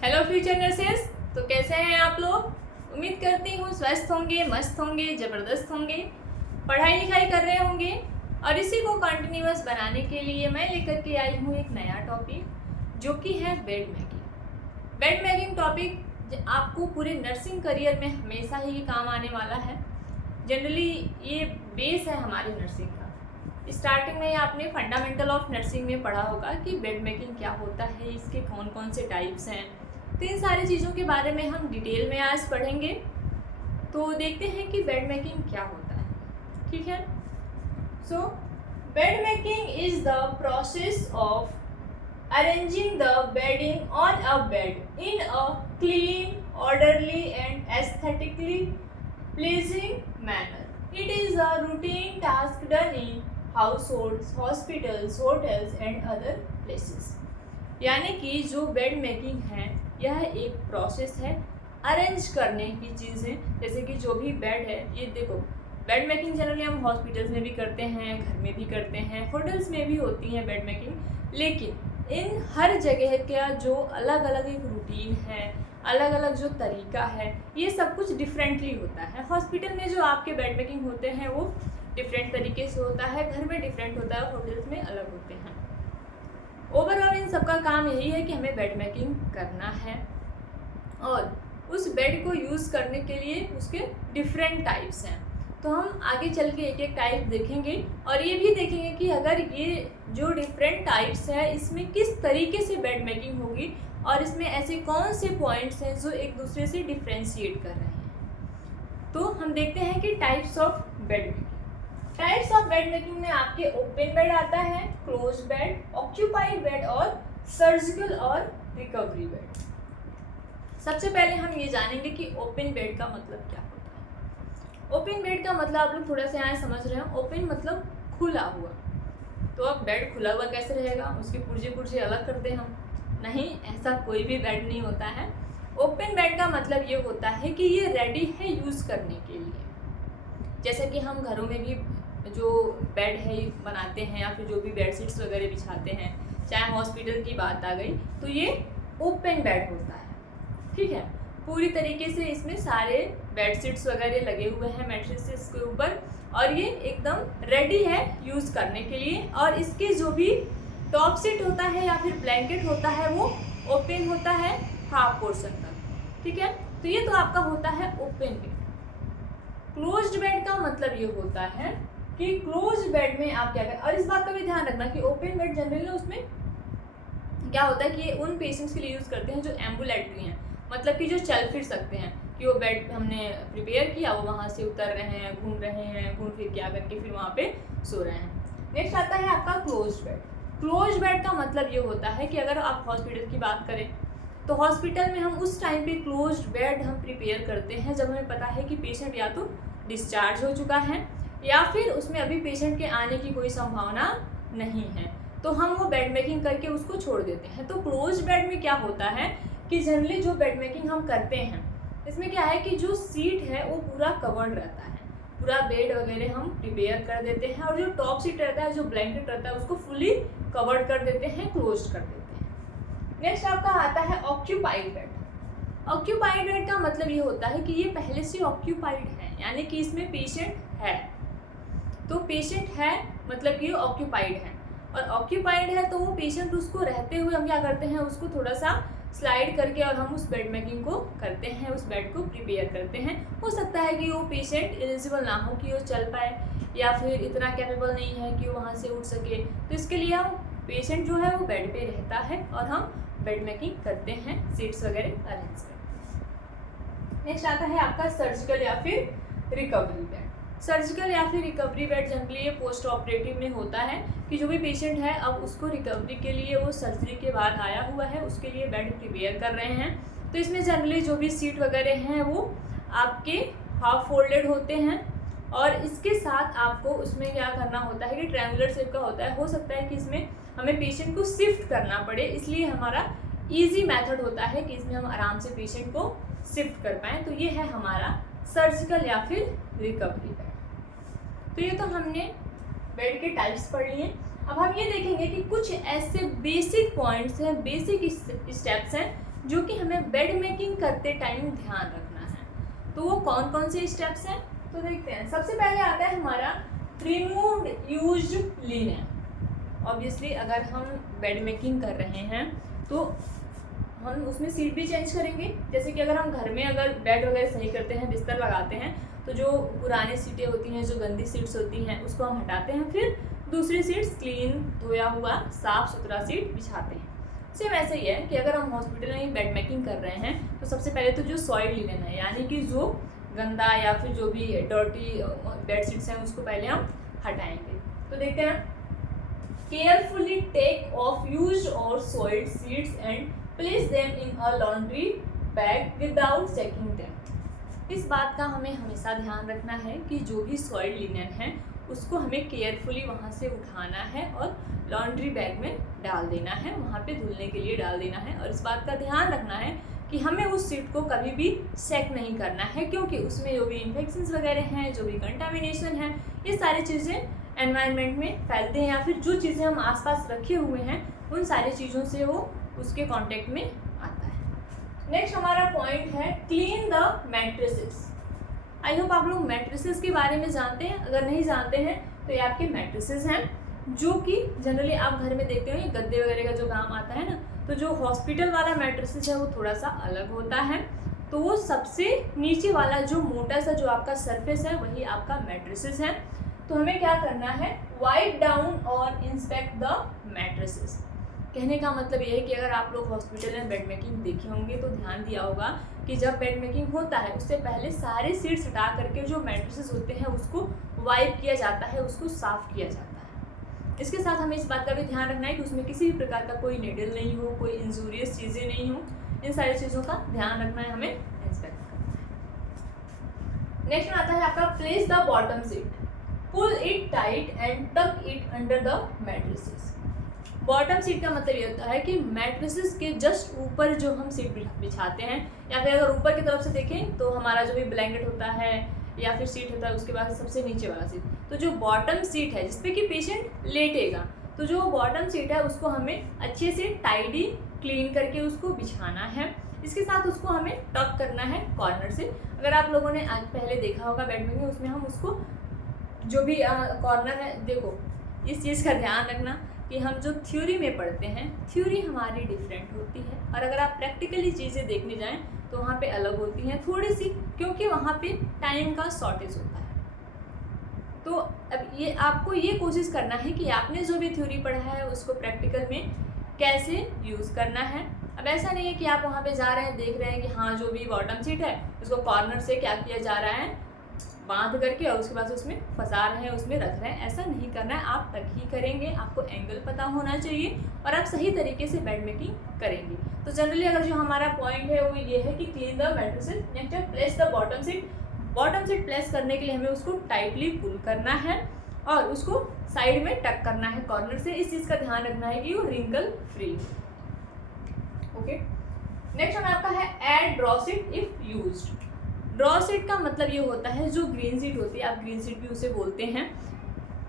Hello future nurses. तो कैसे हैं आप लोग? उम्मीद करती हूँ स्वस्थ होंगे, मस्त होंगे, ज़बरदस्त होंगे, पढ़ाई लिखाई कर रहे होंगे। और इसी को कंटिन्यूअस बनाने के लिए मैं लेकर के आई हूँ एक नया टॉपिक जो कि है bed making. Bed making topic आपको पूरे नर्सिंग करियर में हमेशा ही काम आने वाला है। जनरली ये बेस है हमारी नर्सिंग का। स्टार्टिंग में आपने फंडामेंटल ऑफ नर्सिंग में पढ़ा होगा कि बेड मेकिंग क्या होता है, इसके कौन कौन से टाइप्स हैं। तो इन सारी चीज़ों के बारे में हम डिटेल में आज पढ़ेंगे। तो देखते हैं कि बेड मेकिंग क्या होता है। ठीक है। So bed making is the process of arranging the bedding on a bed in a clean, orderly and aesthetically pleasing manner. It is a routine task done in households, hospitals, hotels and other places. यानी कि जो bed making है यह एक process है arrange करने की चीज़ें। जैसे कि जो भी बेड है, ये देखो बेड मेकिंग जनरली हम हॉस्पिटल्स में भी करते हैं, घर में भी करते हैं, होटल्स में भी होती है बेड मेकिंग। लेकिन इन हर जगह का जो अलग अलग एक रूटीन है, अलग अलग जो तरीका है, ये सब कुछ डिफरेंटली होता है। हॉस्पिटल में जो आपके बेड मेकिंग होते हैं वो डिफरेंट तरीके से होता है, घर में डिफरेंट होता है, होटल्स में अलग होते हैं। ओवरऑल इन सबका काम यही है कि हमें बेड मेकिंग करना है और उस बेड को यूज़ करने के लिए उसके डिफरेंट टाइप्स हैं। तो हम आगे चल के एक एक टाइप देखेंगे और ये भी देखेंगे कि अगर ये जो डिफरेंट टाइप्स है इसमें किस तरीके से बेड मेकिंग होगी और इसमें ऐसे कौन से पॉइंट्स हैं जो एक दूसरे से डिफ्रेंशिएट कर रहे हैं। तो हम देखते हैं कि types of bed making. Types of bed making में आपके ओपन बेड आता है, क्लोज बेड, ऑक्यूपाइड बेड और सर्जिकल और रिकवरी बेड। सबसे पहले हम ये जानेंगे कि ओपन बेड का मतलब क्या होता है। ओपन बेड का मतलब आप लोग थोड़ा सा यहाँ समझ रहे हो। ओपन मतलब खुला हुआ। तो अब बेड खुला हुआ कैसे रहेगा, उसके पुर्जे पुर्जे अलग कर दें हम? नहीं, ऐसा कोई भी बेड नहीं होता है। ओपन बेड का मतलब ये होता है कि ये रेडी है यूज़ करने के लिए। जैसे कि हम घरों में भी जो बेड है बनाते हैं या फिर जो भी बेड शीट्स वगैरह बिछाते हैं, चाहे हॉस्पिटल की बात आ गई तो ये ओपन बेड होता है। ठीक है। पूरी तरीके से इसमें सारे बेड शीट्स वगैरह लगे हुए हैं मैट्रेसेस के ऊपर और ये एकदम रेडी है यूज़ करने के लिए। और इसके जो भी टॉप सीट होता है या फिर ब्लैंकेट होता है वो ओपन होता है हाफ पोर्शन तक। ठीक है। तो ये तो आपका होता है ओपन बेड। क्लोज्ड बेड का मतलब ये होता है कि क्लोज बेड में आप क्या करें। और इस बात का भी ध्यान रखना कि ओपन बेड जनरली उसमें क्या होता है कि ये उन पेशेंट्स के लिए यूज़ करते हैं जो एम्बुलेटरी हैं, मतलब कि जो चल फिर सकते हैं, कि वो बेड हमने प्रिपेयर किया, वो वहाँ से उतर रहे हैं, घूम फिर के आकर के फिर वहाँ पे सो रहे हैं। नेक्स्ट आता है आपका क्लोज बेड। क्लोज बेड का मतलब ये होता है कि अगर आप हॉस्पिटल की बात करें तो हॉस्पिटल में हम उस टाइम पे क्लोज्ड बेड हम प्रिपेयर करते हैं जब हमें पता है कि पेशेंट या तो डिस्चार्ज हो चुका है या फिर उसमें अभी पेशेंट के आने की कोई संभावना नहीं है, तो हम वो बेड मेकिंग करके उसको छोड़ देते हैं। तो क्लोज बेड में क्या होता है कि जनरली जो बेड मेकिंग हम करते हैं इसमें क्या है कि जो सीट है वो पूरा कवर्ड रहता है, पूरा बेड वगैरह हम प्रिपेयर कर देते हैं और जो टॉप सीट रहता है, जो ब्लैंकेट रहता है, उसको फुली कवर्ड कर देते हैं, क्लोज कर देते हैं। नेक्स्ट आपका आता है ऑक्यूपाइड बेड। ऑक्यूपाइड बेड का मतलब ये होता है कि ये पहले से ऑक्यूपाइड है, यानी कि इसमें पेशेंट है। तो पेशेंट है मतलब कि ऑक्यूपाइड है, और ऑक्यूपाइड है तो वो पेशेंट उसको रहते हुए हम क्या करते हैं, उसको थोड़ा सा स्लाइड करके और हम उस बेड मेकिंग को करते हैं, उस बेड को प्रिपेयर करते हैं। हो सकता है कि वो पेशेंट एलिजिबल ना हो कि वो चल पाए या फिर इतना कैपेबल नहीं है कि वो वहाँ से उठ सके, तो इसके लिए हम पेशेंट जो है वो बेड पे रहता है और हम बेड मेकिंग करते हैं, सीट्स वगैरह अरेंज करते हैं। नेक्स्ट आता है आपका सर्जिकल या फिर रिकवरी बेड। सर्जिकल या फिर रिकवरी बेड जनरली ये पोस्ट ऑपरेटिव में होता है कि जो भी पेशेंट है अब उसको रिकवरी के लिए, वो सर्जरी के बाद आया हुआ है, उसके लिए बेड प्रिपेयर कर रहे हैं। तो इसमें जनरली जो भी सीट वगैरह हैं वो आपके हाफ फोल्डेड होते हैं और इसके साथ आपको उसमें क्या करना होता है कि ट्रायंगुलर शेप का होता है। हो सकता है कि इसमें हमें पेशेंट को शिफ्ट करना पड़े, इसलिए हमारा ईजी मेथड होता है कि इसमें हम आराम से पेशेंट को शिफ्ट कर पाएँ। तो ये है हमारा सर्जिकल या फिर रिकवरी बेड। तो ये तो हमने बेड के टाइप्स पढ़ लिए। अब हम ये देखेंगे कि कुछ ऐसे बेसिक पॉइंट्स हैं, बेसिक स्टेप्स हैं जो कि हमें बेड मेकिंग करते टाइम ध्यान रखना है। तो वो कौन कौन से स्टेप्स हैं, तो देखते हैं। सबसे पहले आता है हमारा रिमूव्ड यूज्ड लिनेन। ऑब्वियसली अगर हम बेड मेकिंग कर रहे हैं तो हम उसमें सीट भी चेंज करेंगे। जैसे कि अगर हम घर में अगर बेड वगैरह सही करते हैं, बिस्तर लगाते हैं, तो जो पुरानी सीटें होती हैं, जो गंदी सीट्स होती हैं, उसको हम हटाते हैं, फिर दूसरी सीट्स क्लीन धोया हुआ साफ़ सुथरा सीट बिछाते हैं। सेम ऐसे ही है कि अगर हम हॉस्पिटल में बेड मेकिंग कर रहे हैं तो सबसे पहले तो जो सॉइल लिनेन है, यानी कि जो गंदा या फिर जो भी डर्टी बेड शीट्स हैं, उसको पहले हम हटाएंगे। तो देखते हैं, केयरफुली टेक ऑफ यूज्ड और soiled seats and place them in a laundry bag without checking them. इस बात का हमें हमेशा ध्यान रखना है कि जो भी सॉइल्ड लिनेन है उसको हमें केयरफुली वहाँ से उठाना है और लॉन्ड्री बैग में डाल देना है, वहाँ पे धुलने के लिए डाल देना है। और इस बात का ध्यान रखना है कि हमें उस सीट को कभी भी चेक नहीं करना है, क्योंकि उसमें जो भी इन्फेक्शंस वगैरह हैं, जो भी कंटामिनेशन है, ये सारी चीज़ें एनवायरनमेंट में फैलते हैं, या फिर जो चीज़ें हम आसपास रखे हुए हैं उन सारी चीज़ों से वो उसके कांटेक्ट में आता है। नेक्स्ट हमारा पॉइंट है clean the mattresses. I hope आप लोग मैट्रेसेस के बारे में जानते हैं। अगर नहीं जानते हैं तो ये आपके मैट्रेसेस हैं, जो कि जनरली आप घर में देखते हो ये गद्दे वगैरह का जो काम आता है ना, तो जो हॉस्पिटल वाला मैट्रेसेस है वो थोड़ा सा अलग होता है। तो वो सबसे नीचे वाला जो मोटा सा जो आपका सरफेस है वही आपका मैट्रेसेस है। तो हमें क्या करना है, वाइप डाउन और इंस्पेक्ट द मैट्रेसेस। कहने का मतलब ये है कि अगर आप लोग हॉस्पिटल में बेड मेकिंग देखे होंगे तो ध्यान दिया होगा कि जब बेड मेकिंग होता है उससे पहले सारे सीट्स हटा करके जो मैट्रेसेस होते हैं उसको वाइप किया जाता है, उसको साफ़ किया जाता है। इसके साथ हमें इस बात का भी ध्यान रखना है कि उसमें किसी भी प्रकार का कोई नीडल नहीं हो, कोई इंजूरियस चीज़ें नहीं हो। इन सारी चीज़ों का ध्यान रखना है, हमें इंस्पेक्ट करना है। नेक्स्ट आता है आपका place the bottom sheet, pull it tight and tuck it under the mattresses. Bottom sheet का मतलब ये होता है कि मैट्रेसेस के जस्ट ऊपर जो हम सीट बिछाते हैं, या फिर अगर ऊपर की तरफ से देखें तो हमारा जो भी ब्लैंकेट होता है या फिर सीट होता है उसके बाद सबसे नीचे वाला सीट, तो जो बॉटम सीट है जिसपे कि पेशेंट लेटेगा, तो जो बॉटम सीट है उसको हमें अच्छे से टाइडी क्लीन करके उसको बिछाना है। इसके साथ उसको हमें टक करना है कॉर्नर से। अगर आप लोगों ने आज पहले देखा होगा बेड में, उसमें हम उसको जो भी कॉर्नर है, देखो इस चीज़ का ध्यान रखना कि हम जो थ्योरी में पढ़ते हैं, थ्योरी हमारी डिफरेंट होती है, और अगर आप प्रैक्टिकली चीज़ें देखने जाएं तो वहाँ पे अलग होती हैं थोड़ी सी, क्योंकि वहाँ पे टाइम का शॉर्टेज होता है। तो अब ये आपको ये कोशिश करना है कि आपने जो भी थ्योरी पढ़ा है उसको प्रैक्टिकल में कैसे यूज़ करना है। अब ऐसा नहीं है कि आप वहाँ पे जा रहे हैं, देख रहे हैं कि हाँ जो भी बॉटम सीट है उसको कॉर्नर से क्या किया जा रहा है, बांध करके और उसके बाद उसमें फंसा रहे हैं, उसमें रख रहे हैं। ऐसा नहीं करना है, आप तक ही करेंगे। आपको एंगल पता होना चाहिए और आप सही तरीके से बेड मेकिंग करेंगे। तो जनरली अगर जो हमारा पॉइंट है वो ये है कि क्लीन द मैट्रेसेस। नेक्स्ट है place the bottom seat. Bottom seat place करने के लिए हमें उसको टाइटली पुल करना है और उसको साइड में टक करना है कॉर्नर से। इस चीज़ का ध्यान रखना है कि वो रिंकल फ्री। ओके, नेक्स्ट हमें आपका है add draw seat if used. Draw seat का मतलब ये होता है जो ग्रीन सीट होती है, आप ग्रीन सीट भी उसे बोलते हैं,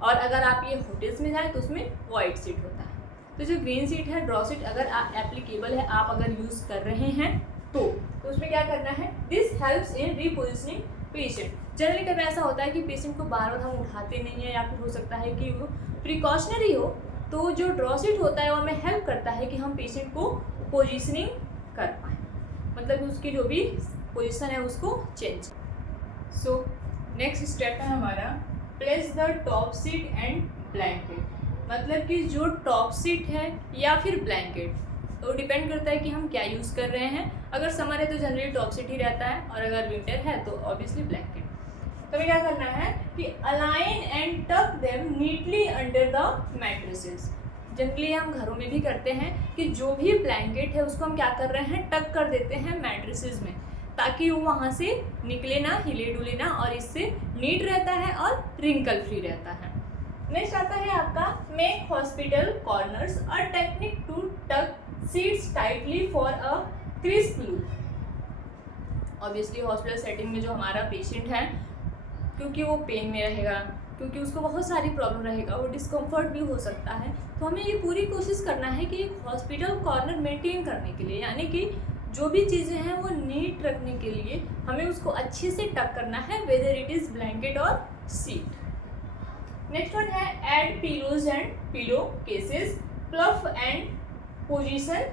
और अगर आप ये होटल्स में जाएँ तो उसमें वाइट सीट होता है। तो जो ग्रीन सीट है, ड्रॉ सीट, अगर आप एप्लीकेबल है, आप अगर यूज़ कर रहे हैं तो उसमें क्या करना है, this helps in repositioning patient. Generally कभी ऐसा होता है कि पेशेंट को बार बार हम उठाते नहीं हैं, या फिर हो सकता है कि वो प्रिकॉशनरी हो, तो जो ड्रॉ सीट होता है वो हमें हेल्प करता है कि हम पेशेंट को पोजिशनिंग कर पाएँ, मतलब उसकी जो भी पोजीशन है उसको चेंज। सो नेक्स्ट स्टेप है हमारा place the top seat and blanket. मतलब कि जो टॉप सीट है या फिर ब्लैंकेट, तो डिपेंड करता है कि हम क्या यूज़ कर रहे हैं। अगर समर है तो जनरली टॉप सीट ही रहता है, और अगर विंटर है तो ऑब्वियसली ब्लैंकेट। तो हमें क्या करना है कि align and tuck them neatly under the mattresses. Generally हम घरों में भी करते हैं कि जो भी ब्लैंकेट है उसको हम क्या कर रहे हैं, टक कर देते हैं मैट्रेसेस में, ताकि वो वहाँ से निकले ना, हिले डुले ना, और इससे नीट रहता है और रिंकल फ्री रहता है। नेक्स्ट आता है आपका make hospital corners a technique to tuck sheets tightly for a crisp look. Obviously hospital setting में जो हमारा पेशेंट है, क्योंकि वो पेन में रहेगा, क्योंकि उसको बहुत सारी प्रॉब्लम रहेगा, वो डिस्कम्फर्ट भी हो सकता है, तो हमें ये पूरी कोशिश करना है कि एक हॉस्पिटल कॉर्नर मेंटेन करने के लिए, यानी कि जो भी चीज़ें हैं वो नीट रखने के लिए हमें उसको अच्छे से टक करना है, वेदर इट इज़ ब्लैंकेट और सीट। नेक्स्ट वन है add pillows and pillow cases, प्लफ and position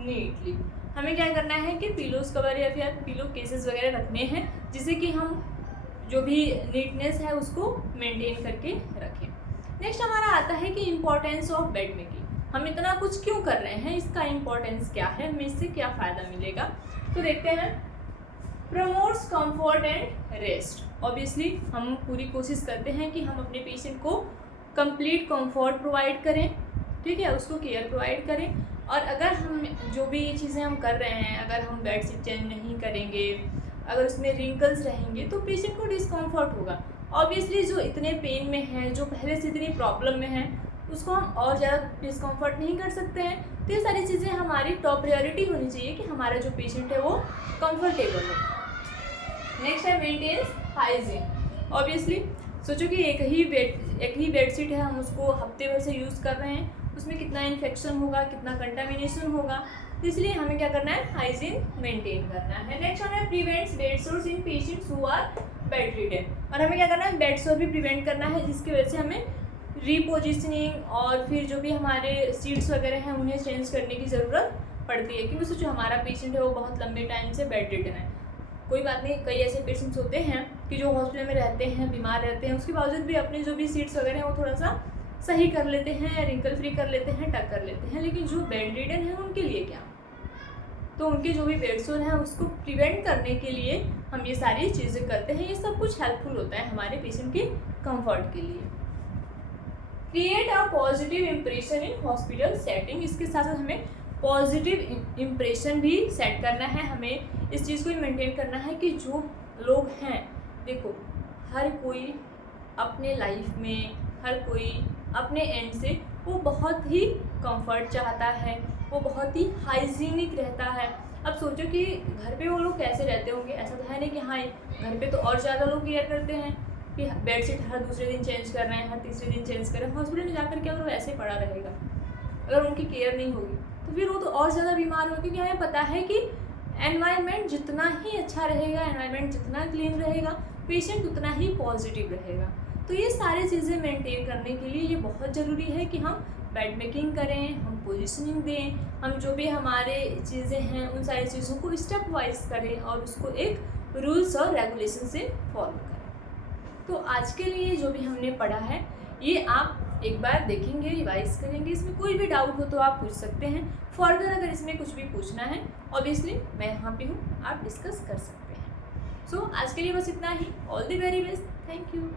neatly. हमें क्या करना है कि पिलोज कवर या फिर पिलो केसेस वगैरह रखने हैं जिससे कि हम जो भी नीटनेस है उसको मेंटेन करके रखें। नेक्स्ट हमारा आता है कि इम्पोर्टेंस ऑफ बेड मेकिंग। हम इतना कुछ क्यों कर रहे हैं, इसका इम्पोर्टेंस क्या है, हमें इससे क्या फ़ायदा मिलेगा, तो देखते हैं। Promotes comfort and rest. Obviously हम पूरी कोशिश करते हैं कि हम अपने पेशेंट को कंप्लीट कंफर्ट प्रोवाइड करें, ठीक है, उसको केयर प्रोवाइड करें। और अगर हम जो भी ये चीज़ें हम कर रहे हैं, अगर हम बेड शीट चेंज नहीं करेंगे, अगर उसमें रिंकल्स रहेंगे तो पेशेंट को डिस्कम्फर्ट होगा। ऑब्वियसली जो इतने पेन में है, जो पहले से इतनी प्रॉब्लम में है, उसको हम और ज़्यादा डिस्कम्फर्ट नहीं कर सकते हैं। तो ये सारी चीज़ें हमारी टॉप प्रायोरिटी होनी चाहिए कि हमारा जो पेशेंट है वो कंफर्टेबल हो। नेक्स्ट है मेंटेन हाइजीन। ऑब्वियसली सोचो कि एक ही बेडशीट है, हम उसको हफ्ते भर से यूज़ कर रहे हैं, उसमें कितना इन्फेक्शन होगा, कितना कंटामिनेशन होगा, इसलिए हमें क्या करना है, हाइजीन मेंटेन करना है। नेक्स्ट हमें prevents bed sores in patients who are bedridden. और हमें क्या करना है, बेड सोर भी प्रिवेंट करना है, जिसकी वजह से हमें रीपोजिशनिंग और फिर जो भी हमारे सीट्स वगैरह हैं उन्हें चेंज करने की ज़रूरत पड़ती है। क्योंकि सोचो हमारा पेशेंट है वो बहुत लंबे टाइम से बेड रिडन है, कोई बात नहीं, कई ऐसे पेशेंट्स होते हैं कि जो हॉस्पिटल में रहते हैं, बीमार रहते हैं, उसके बावजूद भी अपने जो भी सीट्स वगैरह हैं वो थोड़ा सा सही कर लेते हैं, रिंकल फ्री कर लेते हैं, टक कर लेते हैं। लेकिन जो बेड रिडन है उनके लिए क्या, तो उनके जो भी बेड सोर हैं उसको प्रिवेंट करने के लिए हम ये सारी चीज़ें करते हैं। ये सब कुछ हेल्पफुल होता है हमारे पेशेंट के कंफर्ट के लिए। Create a positive impression in hospital setting. इसके साथ साथ हमें पॉजिटिव इम्प्रेशन भी सेट करना है, हमें इस चीज़ को मेंटेन करना है कि जो लोग हैं, देखो हर कोई अपने लाइफ में, हर कोई अपने एंड से वो बहुत ही कंफर्ट चाहता है, वो बहुत ही हाइजीनिक रहता है। अब सोचो कि घर पे वो लोग कैसे रहते होंगे, ऐसा तो है नहीं कि हाँ घर पे तो और ज़्यादा लोग केयर करते हैं कि बेडशीट हर दूसरे दिन चेंज कर रहे हैं, हर तीसरे दिन चेंज कर रहे हैं। हॉस्पिटल में जाकर के अगर वो ऐसे पड़ा रहेगा, अगर उनकी केयर नहीं होगी तो फिर वो तो और ज़्यादा बीमार होगा। क्योंकि हमें पता है कि एनवायरनमेंट जितना ही अच्छा रहेगा, एनवायरनमेंट जितना क्लीन रहेगा, पेशेंट उतना ही पॉजिटिव रहेगा। तो ये सारी चीज़ें मेंटेन करने के लिए ये बहुत ज़रूरी है कि हम बेड मेकिंग करें, हम पोजीशनिंग दें, हम जो भी हमारे चीज़ें हैं उन सारी चीज़ों को स्टेप वाइज करें और उसको एक रूल्स और रेगुलेशन से फॉलो करें। तो आज के लिए जो भी हमने पढ़ा है ये आप एक बार देखेंगे, रिवाइज करेंगे, इसमें कोई भी डाउट हो तो आप पूछ सकते हैं। फर्दर अगर इसमें कुछ भी पूछना है ऑब्वियसली मैं यहाँ पे हूँ, आप डिस्कस कर सकते हैं। सो आज के लिए बस इतना ही। All the very best, thank you.